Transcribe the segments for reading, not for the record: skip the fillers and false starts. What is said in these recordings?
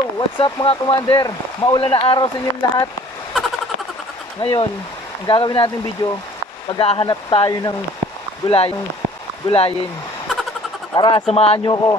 Yo! What's up mga commander? Maulan na araw sa inyong lahat. Ngayon, ang gagawin natin video, paghahanap tayo ng gulayin. Tara, samahan nyo ko.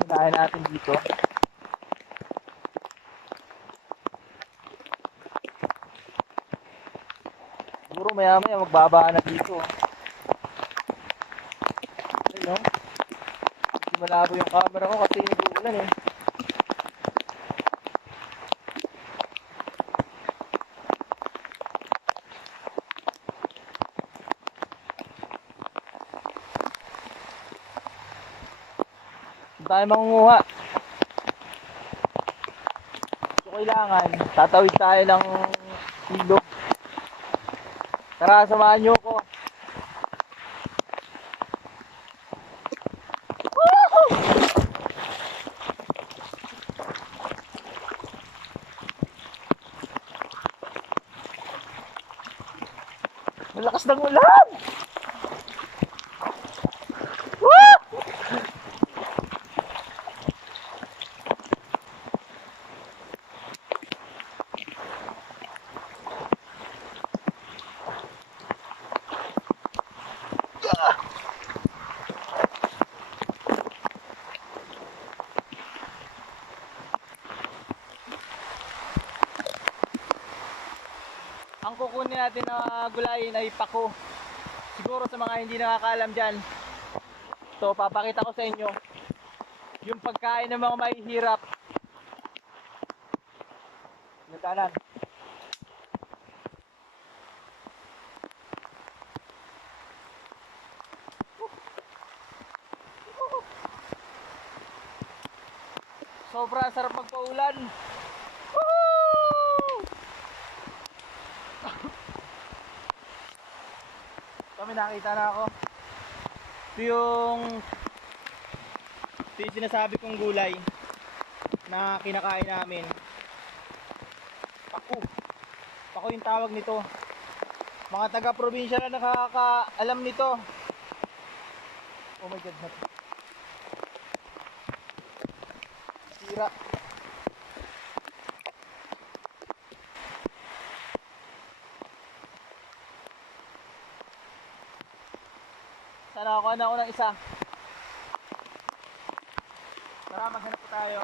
Sinahin natin dito. Siguro maya maya magbaba na dito. No? Hindi malabo yung camera ko kasi nag-uulan eh. Saan tayo mangunguha? So kailangan, tatawid tayo ng ilog. Tara, samahan nyo ko. Malakas ng ulan! Woo! Ang kukunin natin na gulayin ay pako. Siguro sa mga hindi nakakaalam dyan, so papakita ko sa inyo yung pagkain ng mga mahihirap. Nagkanan. Sobra sarap magpaulan. Kami nakita na ako. Ito yung sinasabi kong gulay na kinakain namin. Pako. Pako yung tawag nito. Mga taga-probinsya na nakakaalam nito. Oh my god. Sira. Sana ako ng isa. Tara, maghanap po tayo.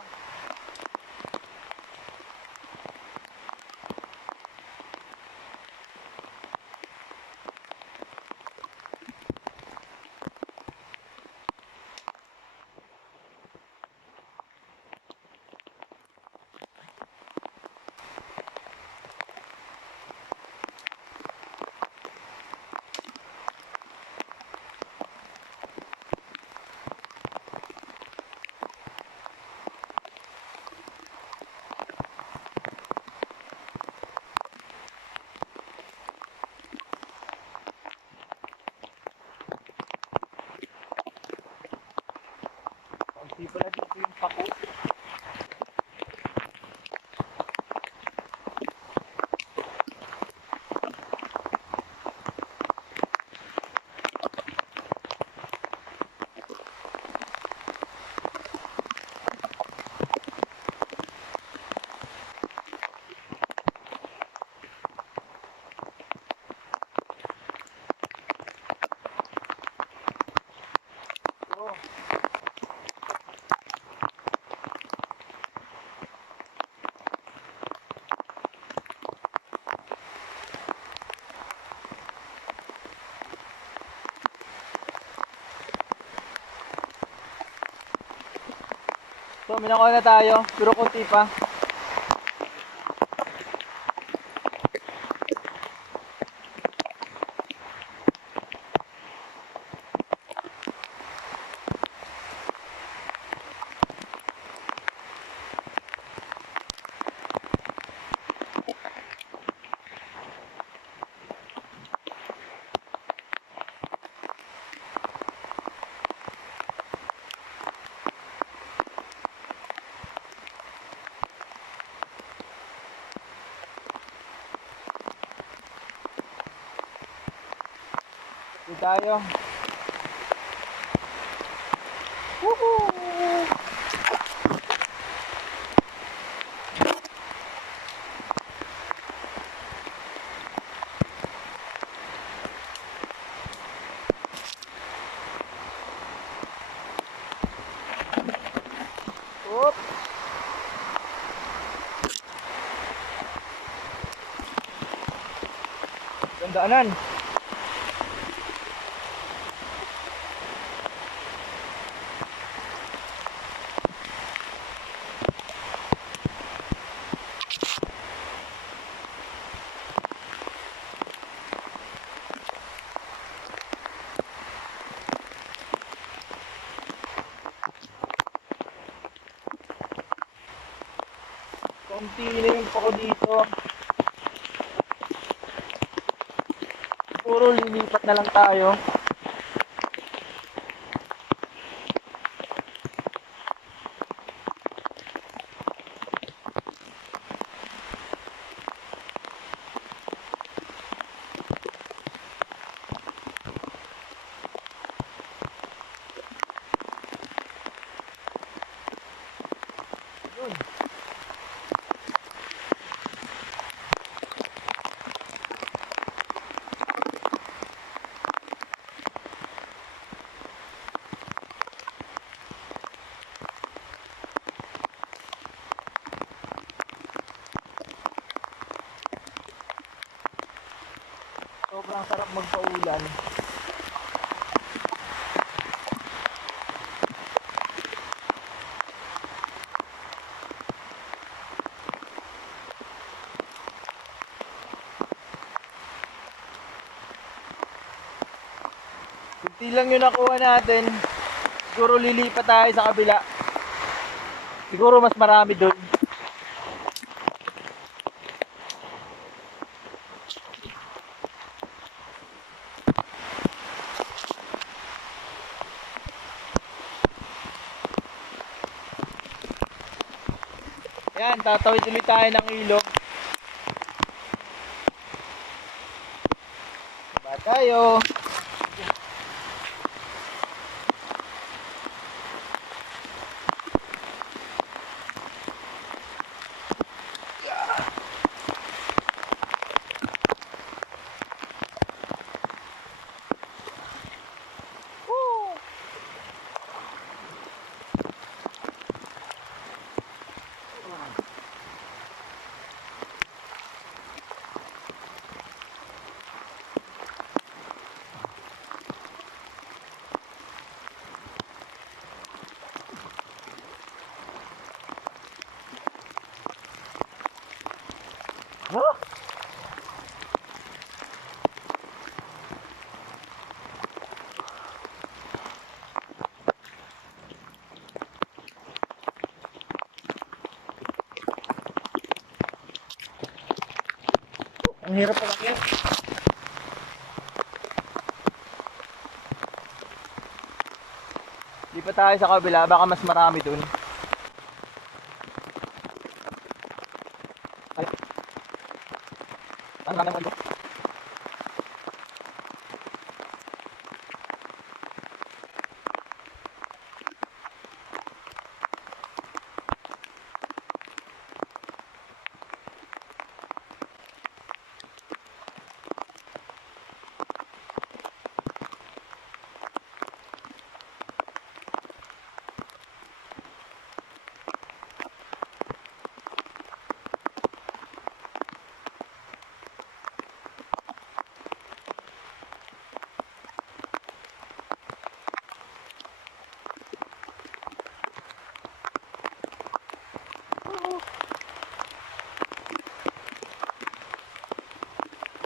Hindi pala dito yung pako. So, minakuha na tayo, pero kunti pa. Dito tayo. Woohoo! Oop! Gandaanan! Konti na yung pako dito. Siguro lilipat na lang tayo. Yun. Sobrang sarap magpaulan. Kunti lang yung nakuha natin. Siguro lilipat tayo sa kabila. Siguro mas marami doon. Yan, tatawid ulit tayo ng ilog. Ba tayo? Huh? Ang hirap pala yan. Lipat tayo sa kabila, baka mas marami dun. Ay. Ang marami dun.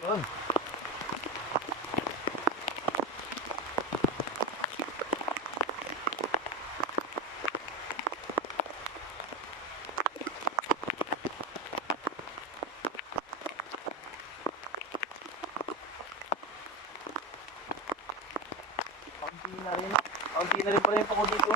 Yun. Kaunti na rin pala yung pako dito.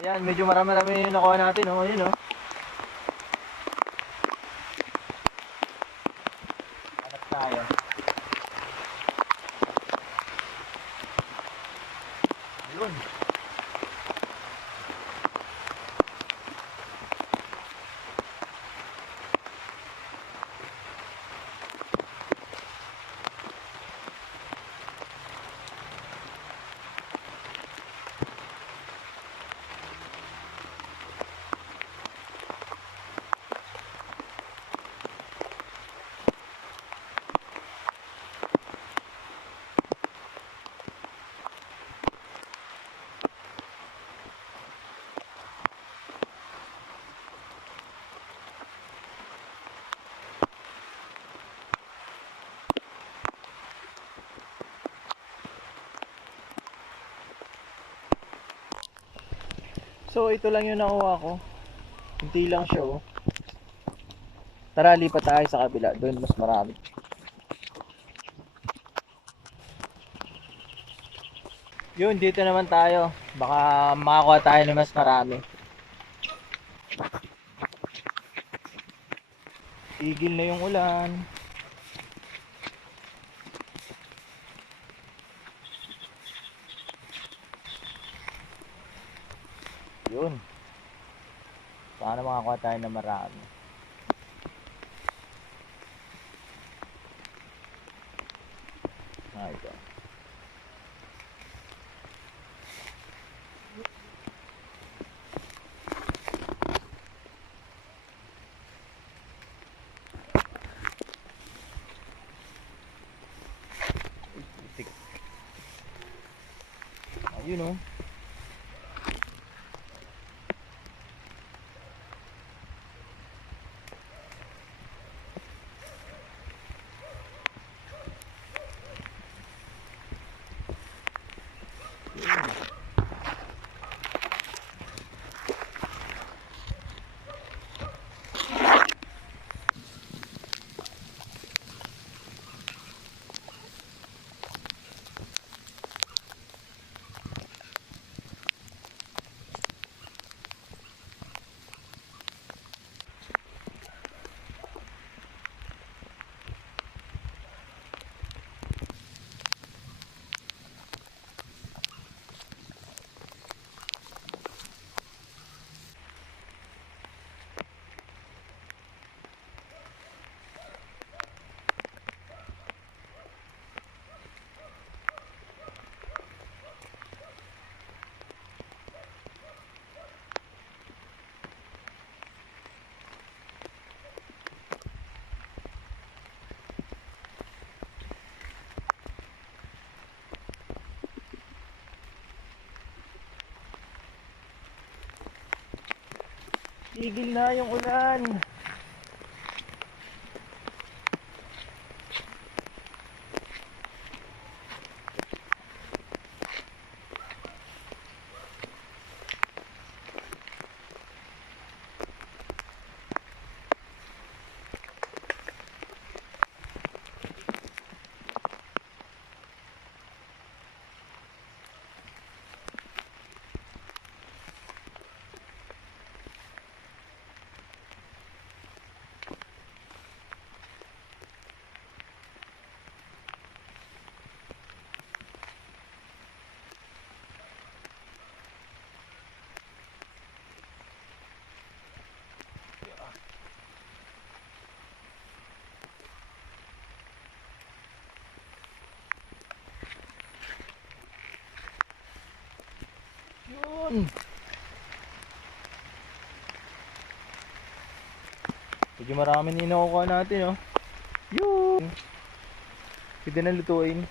Ayan, medyo marami-rami yung nakuha natin, oh. Ayun, oh. Hanap tayo. Ayun. So ito lang yung nakuha ko. Hindi lang siya, oh. Tara, lipat tayo sa kabila. Doon mas marami. Yun, dito naman tayo. Baka makakuha tayo ng mas marami. Tigil na yung ulan. Yun. Sana makakuha tayo ng marami. Ah, ito. Ayun, oh. Tigil na yung ulan. Yun. Medyo marami na nakukuha natin, oh. Yun. Pwede na lutuin.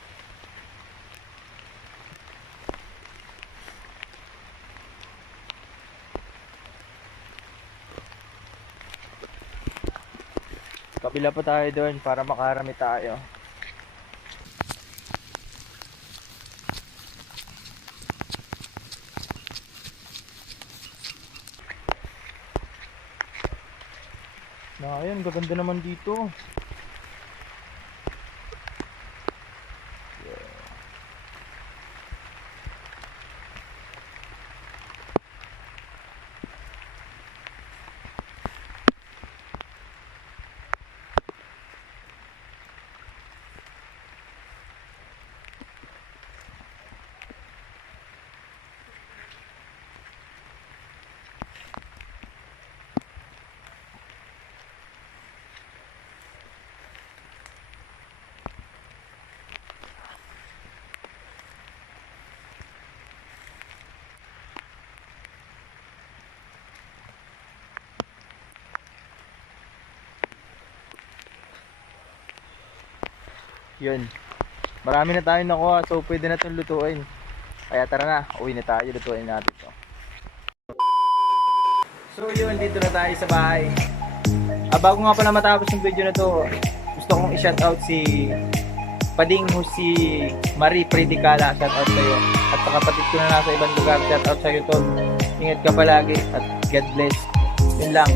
Kabila pa tayo doon para makarami tayo. Na, ayun, gaganda naman dito. Yun. Marami na tayo nakuha, so pwede na itong lutuin. Kaya tara na, uwi na tayo, lutuin natin to. So yun, dito na tayo sa bahay. Bago nga pala matapos yung video na to, gusto kong i-shoutout si Pading mo si Marie Predicala, shoutout sa'yo. At sa kapatid ko na nasa ibang lugar, shoutout sa'yo Tom. Ingat ka palagi at God bless. Yun lang.